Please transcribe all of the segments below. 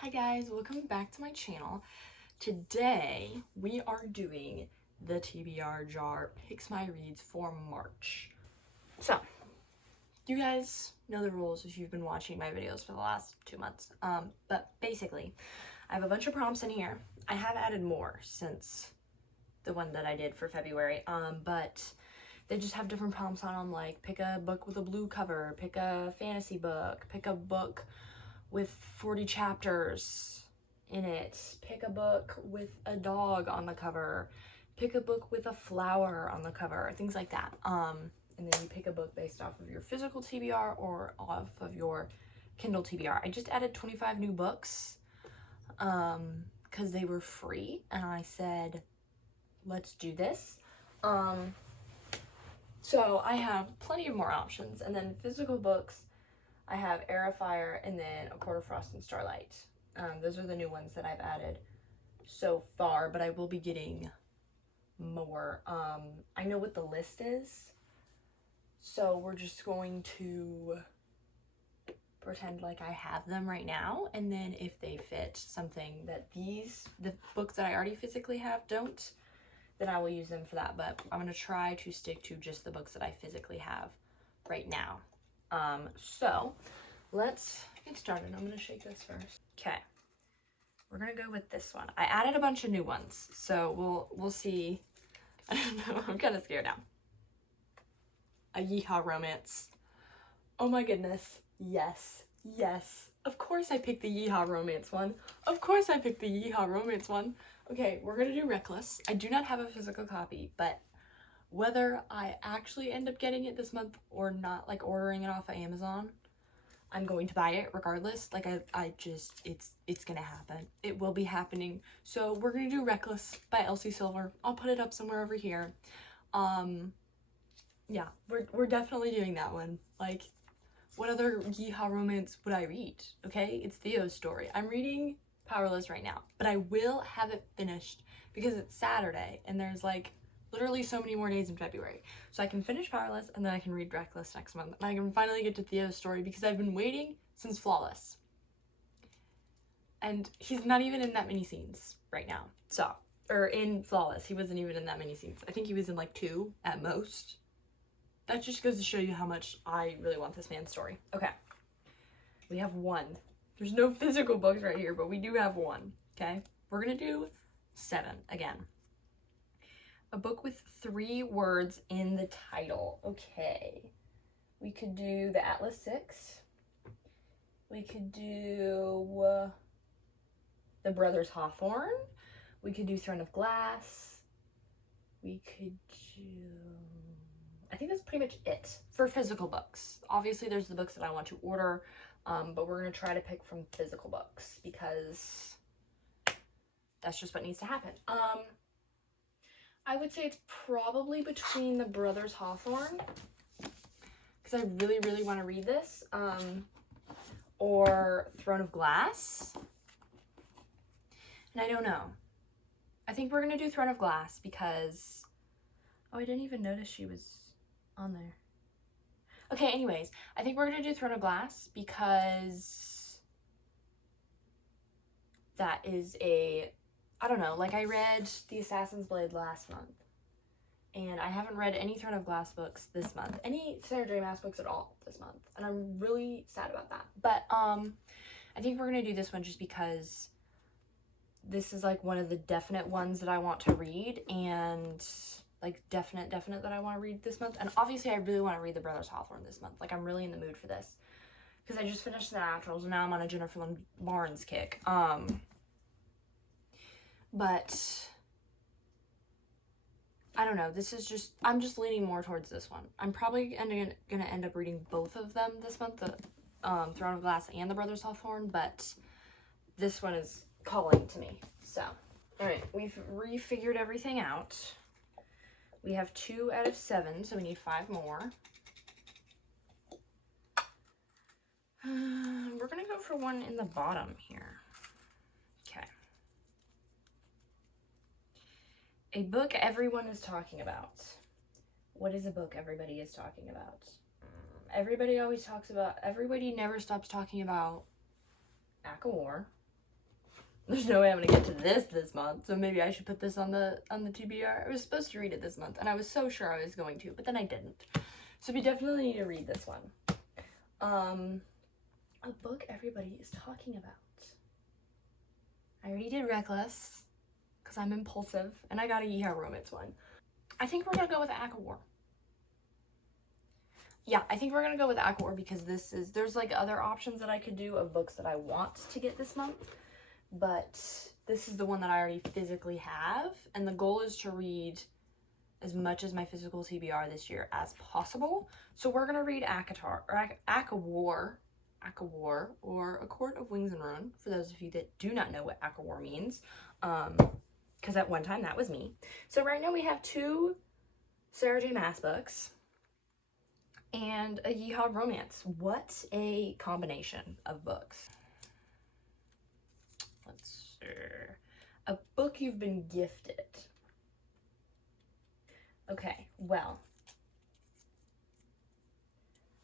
Hi guys, welcome back to my channel. Today we are doing the TBR jar picks my reads for March. So you guys know the rules if you've been watching my videos for the last 2 months. But basically I have a bunch of prompts in here. I have added more since the one that I did for February, but they just have different prompts on them, like pick a book with a blue cover, pick a fantasy book, pick a book with 40 chapters in it, pick a book with a dog on the cover, pick a book with a flower on the cover, things like that. And then you pick a book based off of your physical TBR or off of your Kindle TBR. I just added 25 new books because they were free, and I said, let's do this. So I have plenty of more options, and then physical books, I have Air of Fire and then A Quarter Frost and Starlight. Those are the new ones that I've added so far, but I will be getting more. I know what the list is, so we're just going to pretend like I have them right now, and then if they fit something that the books that I already physically have don't, then I will use them for that. But I'm going to try to stick to just the books that I physically have right now. So let's get started. I'm gonna shake this first. Okay, we're gonna go with this one. I added a bunch of new ones, so we'll see. I don't know, I'm kind of scared now. A Yeehaw romance. Oh my goodness, yes, of course I picked the Yeehaw romance one. Okay, we're gonna do Reckless. I do not have a physical copy, but whether I actually end up getting it this month or not, like ordering it off of Amazon, I'm going to buy it regardless. Like it's gonna happen. It will be happening. So we're gonna do Reckless by Elsie Silver. I'll put it up somewhere over here. Yeah, we're definitely doing that one. Like, what other Yeehaw romance would I read? Okay, it's Theo's story. I'm reading Powerless right now, but I will have it finished because it's Saturday and there's like literally so many more days in February. So I can finish Powerless and then I can read Reckless next month. And I can finally get to Theo's story because I've been waiting since Flawless. And he's not even in that many scenes right now. So, or in Flawless, he wasn't even in that many scenes. I think he was in like 2 at most. That just goes to show you how much I really want this man's story. Okay. We have 1. There's no physical books right here, but we do have 1. Okay. We're going to do 7 again. A book with 3 words in the title. Okay. We could do The Atlas 6. We could do The Brothers Hawthorne. We could do Throne of Glass. We could do... I think that's pretty much it for physical books. Obviously, there's the books that I want to order, but we're going to try to pick from physical books because that's just what needs to happen. I would say it's probably between The Brothers Hawthorne, because I really, really want to read this, or Throne of Glass. And I don't know. I think we're going to do Throne of Glass because... Oh, I didn't even notice she was on there. Okay, anyways, I think we're going to do Throne of Glass because that is a... I don't know, like I read The Assassin's Blade last month, and I haven't read any Throne of Glass books this month, any Sarah J. Maas books at all this month, and I'm really sad about that. But I think we're gonna do this one just because this is like one of the definite ones that I want to read, and like definite that I want to read this month. And obviously I really want to read The Brothers Hawthorne this month. Like, I'm really in the mood for this because I just finished The Naturals and now I'm on a Jennifer Lynn Barnes kick. But I don't know, this is just, I'm just leaning more towards this one. I'm probably gonna end up reading both of them this month, the Throne of Glass and The Brothers Hawthorne, but this one is calling to me. So, alright, we've refigured everything out. We have 2 out of 7, so we need 5 more. We're gonna go for one in the bottom here. Okay. A book everyone is talking about. What is a book everybody is talking about? Everybody never stops talking about Act of War. There's no way I'm gonna get to this month, so maybe I should put this on the TBR. I was supposed to read it this month, and I was so sure I was going to, but then I didn't. So we definitely need to read this one. A book everybody is talking about. I already did Reckless, because I'm impulsive, and I got a Yeehaw Romance one. I think we're gonna go with Act of War. Yeah, I think we're gonna go with Act of War because there's like other options that I could do of books that I want to get this month, but this is the one that I already physically have, and the goal is to read as much as my physical TBR this year as possible. So we're gonna read Act of War, or A Court of Wings and Ruin, for those of you that do not know what Act of War means, because at one time that was me. So right now we have 2 Sarah J. Maas books and a Yeehaw Romance. What a combination of books. Let's see. A book you've been gifted. Okay, well,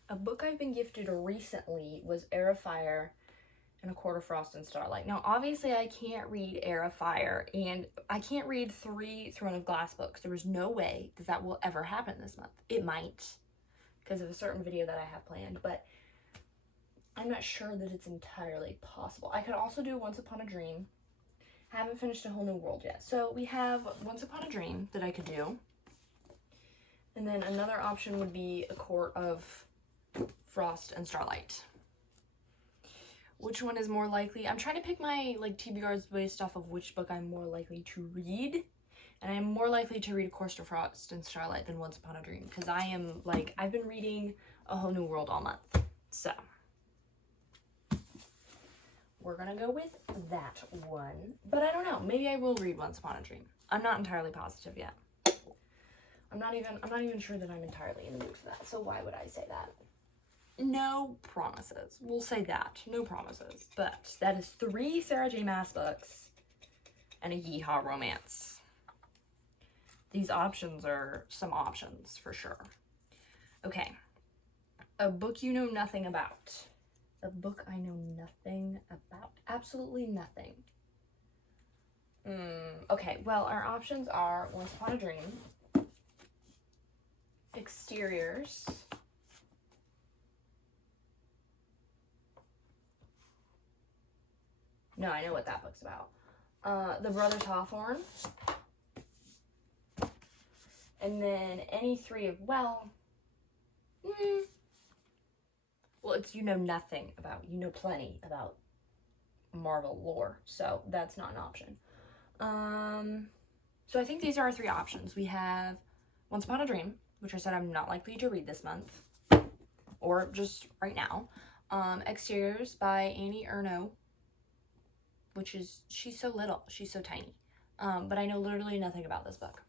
a book I've been gifted recently was Air of Fire and A Court of Frost and Starlight. Now, obviously, I can't read Air of Fire, and I can't read 3 Throne of Glass books. There was no way that that will ever happen this month. It might, because of a certain video that I have planned, but I'm not sure that it's entirely possible. I could also do Once Upon a Dream. Haven't finished A Whole New World yet. So we have Once Upon a Dream that I could do. And then another option would be A Court of Frost and Starlight. Which one is more likely? I'm trying to pick my TBRs based off of which book I'm more likely to read. And I'm more likely to read A Court of Frost and Starlight than Once Upon a Dream. Because I am, I've been reading A Whole New World all month. So we're going to go with that one. But I don't know. Maybe I will read Once Upon a Dream. I'm not entirely positive yet. I'm not even sure that I'm entirely in the mood for that. So why would I say that? No promises. We'll say that. No promises. But that is 3 Sarah J. Maas books and a Yeehaw Romance. These options are some options for sure. Okay. A book you know nothing about. A book I know nothing about. Absolutely nothing. Okay, well, our options are Once Upon a Dream, Exteriors, no, I know what that book's about. The Brothers Hawthorne, and then any 3 of, well, it's you know nothing about, you know plenty about Marvel lore, so that's not an option. So I think these are our 3 options. We have Once Upon a Dream, which I said I'm not likely to read this month, or just right now. Exteriors by Annie Ernaux, which is, she's so little, she's so tiny. But I know literally nothing about this book.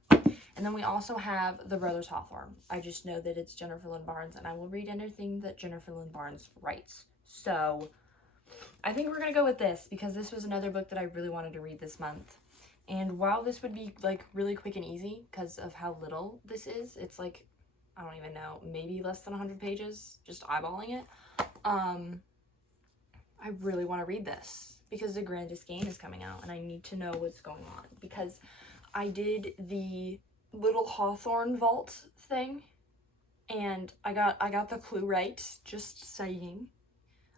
And then we also have The Brothers Hawthorne. I just know that it's Jennifer Lynn Barnes, and I will read anything that Jennifer Lynn Barnes writes. So I think we're going to go with this, because this was another book that I really wanted to read this month. And while this would be really quick and easy because of how little this is, it's I don't even know, maybe less than 100 pages, just eyeballing it. I really want to read this because The Grandest Game is coming out and I need to know what's going on, because I did the little Hawthorne vault thing and I got the clue right, just saying.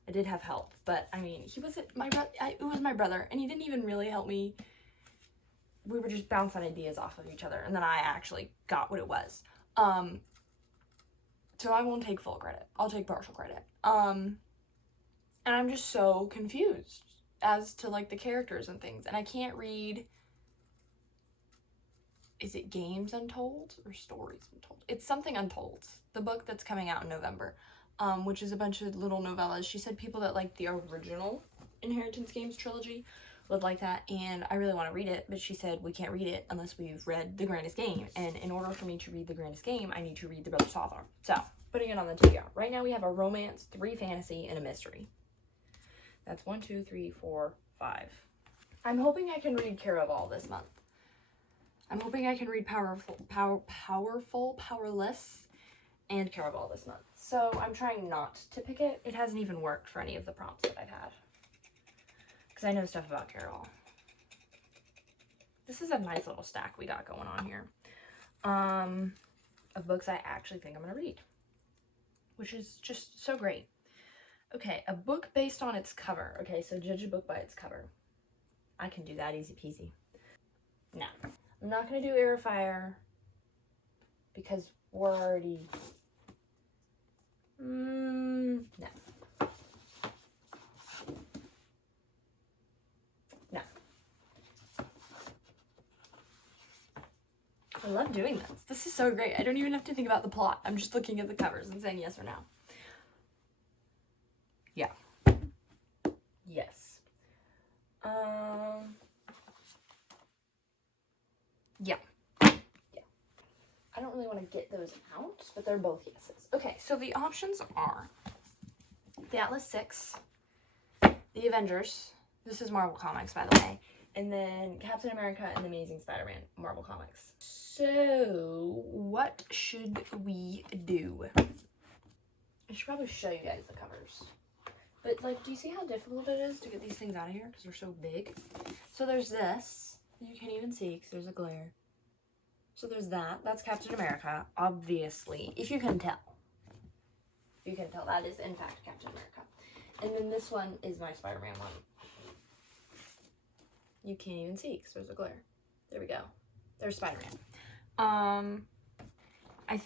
I did have help, but I mean, he wasn't my brother. It was my brother, and he didn't even really help me. We were just bouncing ideas off of each other, and then I actually got what it was. So I won't take full credit. I'll take partial credit. And I'm just so confused as to the characters and things, and I can't read. Is it Games Untold or Stories Untold? It's something Untold. The book that's coming out in November. Which is a bunch of little novellas. She said people that like the original Inheritance Games trilogy would like that, and I really want to read it, but she said we can't read it unless we've read The Grandest Game, and in order for me to read The Grandest Game, I need to read The Brothers Hawthorne. So, putting it on the TBR. Right now we have a romance, 3 fantasy, and a mystery. That's 1, 2, 3, 4, 5. I'm hoping I can read Caraval this month. I'm hoping I can read Powerful, Powerless, and Caraval this month. So I'm trying not to pick it. It hasn't even worked for any of the prompts that I've had, because I know stuff about Caraval. this is a nice little stack we got going on here. Of books I actually think I'm going to read, which is just so great. Okay, a book based on its cover. Okay, so judge a book by its cover. I can do that easy peasy. No, I'm not going to do Air or Fire because we're already... No. No. I love doing this. This is so great. I don't even have to think about the plot. I'm just looking at the covers and saying yes or no. Yeah. Yes. Yeah. Yeah. I don't really want to get those out, but they're both yeses. Okay, so the options are the Atlas 6, the Avengers. This is Marvel Comics, by the way. And then Captain America and the Amazing Spider-Man, Marvel Comics. So, what should we do? I should probably show you guys the covers. But, like, do you see how difficult it is to get these things out of here? Because they're so big. So there's this. You can't even see because there's a glare. So there's that. That's Captain America, obviously. If you can tell. You can tell that is, in fact, Captain America. And then this one is my Spider-Man one. You can't even see because there's a glare. There we go. There's Spider-Man. I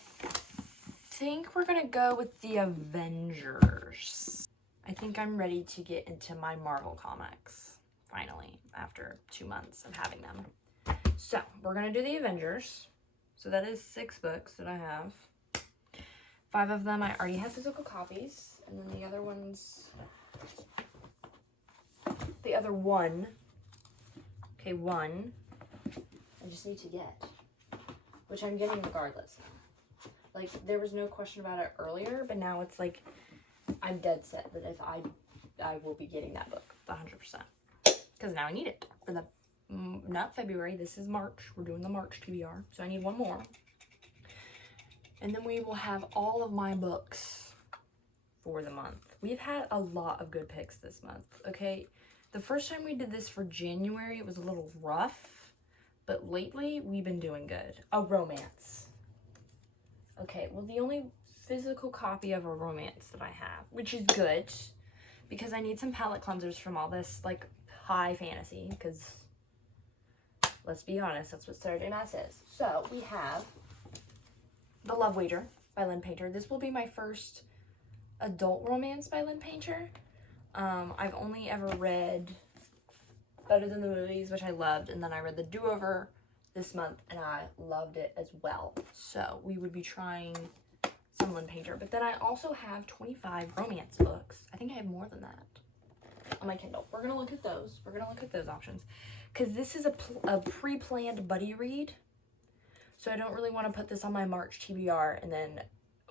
think we're going to go with the Avengers. I think I'm ready to get into my Marvel comics, finally, after 2 months of having them. So, we're going to do the Avengers. So that is 6 books that I have. 5 of them I already have physical copies. And then the other ones... The other one... Okay, 1. I just need to get. Which I'm getting regardless. Like, there was no question about it earlier, but now it's like... I'm dead set that if I will be getting that book, 100%. Because now I need it. For the... Not February, this is March. We're doing the March TBR. So I need 1 more. And then we will have all of my books for the month. We've had a lot of good picks this month, okay? The first time we did this for January, it was a little rough. But lately, we've been doing good. A romance. Okay, well, the only physical copy of a romance that I have, which is good, because I need some palette cleansers from all this, like, high fantasy, because, let's be honest, that's what Saturday Mass is. So, we have The Love Wager by Lynn Painter. This will be my first adult romance by Lynn Painter. I've only ever read Better Than the Movies, which I loved, and then I read The Do-Over this month, and I loved it as well. So, we would be trying some Lynn Painter. But then I also have 25 romance books. I think I have more than that on my Kindle. We're going to look at those. We're going to look at those options. Because this is a pre-planned buddy read. So I don't really want to put this on my March TBR and then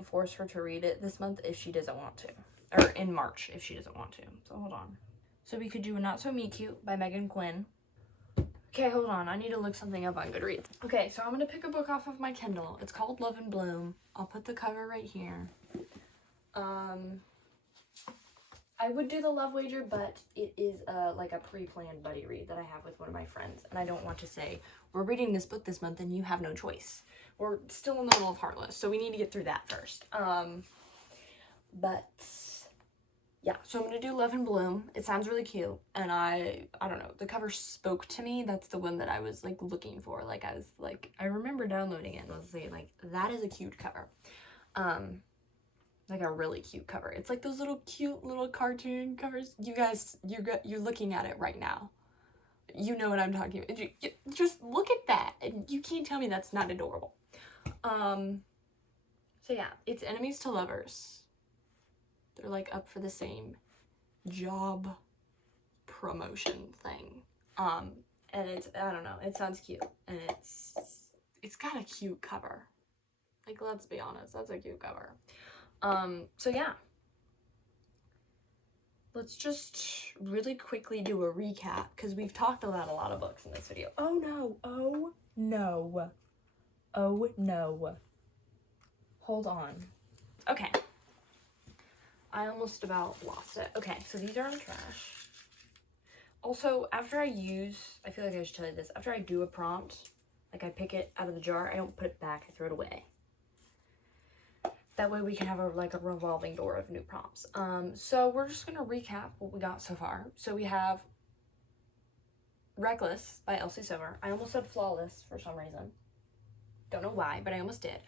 force her to read it this month if she doesn't want to. Or in March if she doesn't want to. So hold on. So we could do Not So Meet Cute by Megan Quinn. Okay, hold on. I need to look something up on Goodreads. Okay, so I'm going to pick a book off of my Kindle. It's called Love and Bloom. I'll put the cover right here. I would do The Love Wager, but it is like a pre-planned buddy read that I have with one of my friends. And I don't want to say, we're reading this book this month and you have no choice. We're still in the middle of Heartless, so we need to get through that first. But... yeah, so I'm going to do Love and Bloom. It sounds really cute, and I don't know, the cover spoke to me. That's the one that I was, like, looking for. Like, I was, like, I remember downloading it and was saying, like, that is a cute cover. Like, a really cute cover. It's like those little cute little cartoon covers. You guys, you're looking at it right now. You know what I'm talking about. You just look at that, and you can't tell me that's not adorable. So, yeah, it's enemies to lovers. They're, like, up for the same job promotion thing. And it's, I don't know, it sounds cute. And it's got a cute cover. Like, let's be honest, that's a cute cover. So, yeah. Let's just really quickly do a recap, because we've talked about a lot of books in this video. Oh, no. Oh, no. Oh, no. Hold on. Okay. I almost about lost it. Okay, so these are in the trash. Also, after I feel like I should tell you this, after I do a prompt, like I pick it out of the jar, I don't put it back, I throw it away. That way we can have a revolving door of new prompts. So we're just gonna recap what we got so far. So we have Reckless by Elsie Silver. I almost said Flawless for some reason. Don't know why, but I almost did.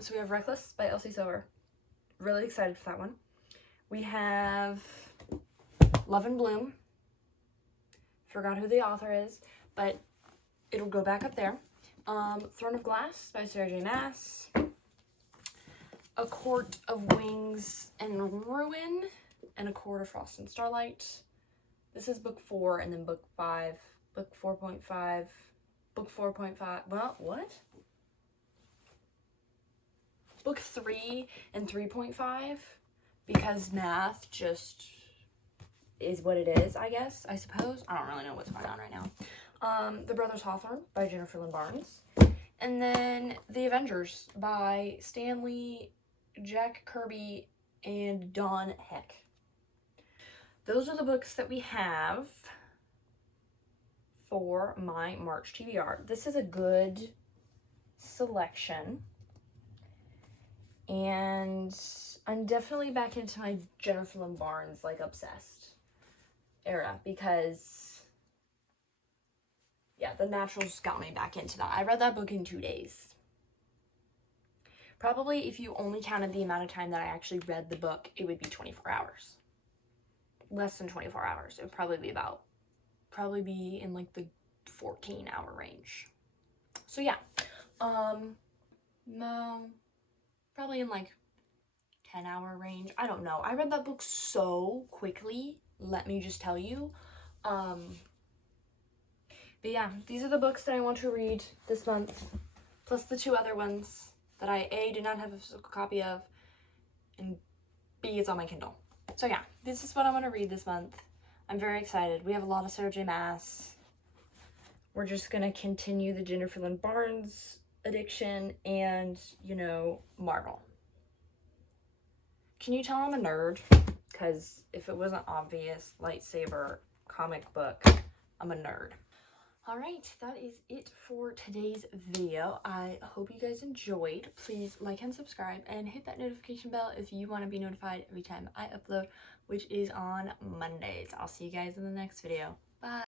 So we have Reckless by Elsie Silver. Really excited for that one. We have Love and Bloom. Forgot who the author is, but it'll go back up there. Throne of Glass by Sarah J. Maas. A Court of Wings and Ruin, and A Court of Frost and Starlight. This is book 4, and then book 5, book 4.5, book 4.5, well, what? Book 3 and 3.5, because math just is what it is, I guess, I suppose. I don't really know what's going on right now. The Brothers Hawthorne by Jennifer Lynn Barnes. And then The Avengers by Stanley, Jack Kirby, and Don Heck. Those are the books that we have for my March TBR. This is a good selection. And I'm definitely back into my Jennifer Lynn Barnes, like, obsessed era, because, yeah, The Naturals got me back into that. I read that book in 2 days. Probably if you only counted the amount of time that I actually read the book, it would be 24 hours. Less than 24 hours. It would probably be in like the 14-hour range. So yeah. No. Probably in like 10-hour range. I don't know. I read that book so quickly, let me just tell you. But yeah, these are the books that I want to read this month, plus the 2 other ones that I A, do not have a physical copy of, and B, it's on my Kindle. So yeah, this is what I'm going to read this month. I'm very excited. We have a lot of Sarah J. Maas. We're just going to continue the Jennifer Lynn Barnes addiction and, you know, Marvel. Can you tell I'm a nerd? Because if it wasn't obvious, lightsaber comic book, I'm a nerd. Alright, that is it for today's video. I hope you guys enjoyed. Please like and subscribe and hit that notification bell if you want to be notified every time I upload, which is on Mondays. I'll see you guys in the next video. Bye!